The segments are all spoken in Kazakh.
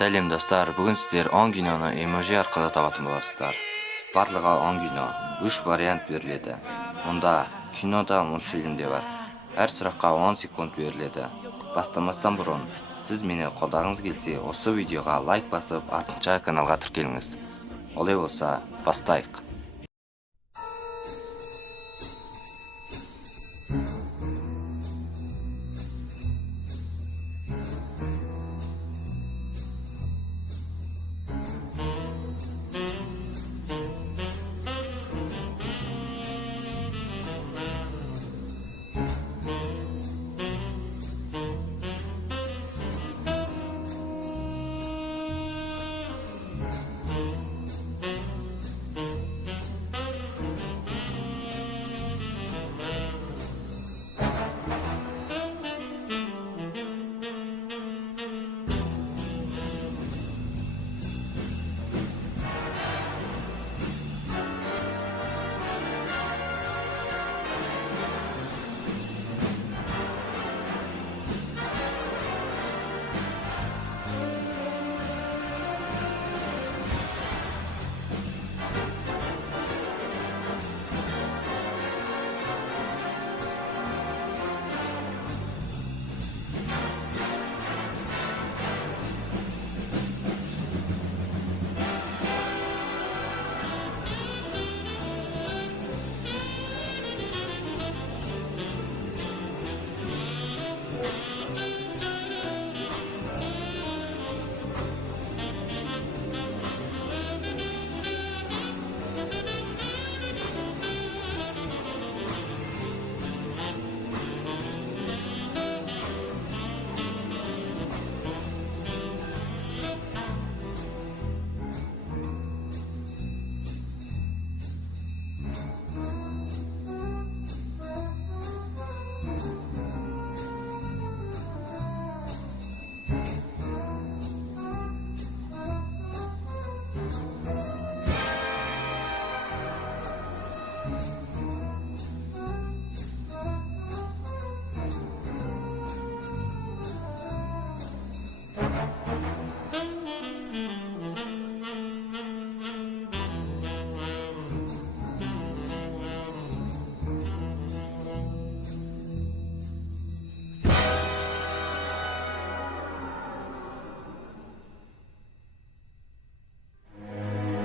Сәлем достар, бүгін сіздер 10 киноны эможи арқылы табатын боласыздар. Барлығы 10 кино, 3 вариант беріледі. Онда кинода мультфильм де бар. Әр сұраққа 10 секунд беріледі. Бастамастан бұрын, сіз мені қолдағыңыз келсе, осы видеоға лайк басып, артынша каналға тіркеліңіз. Олай болса, бастайық.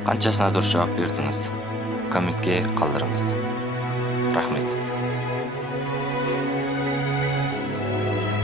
Қаншасына дұрыс жауап бердіңіз? Комментке қалдырыңыз. Рахмет.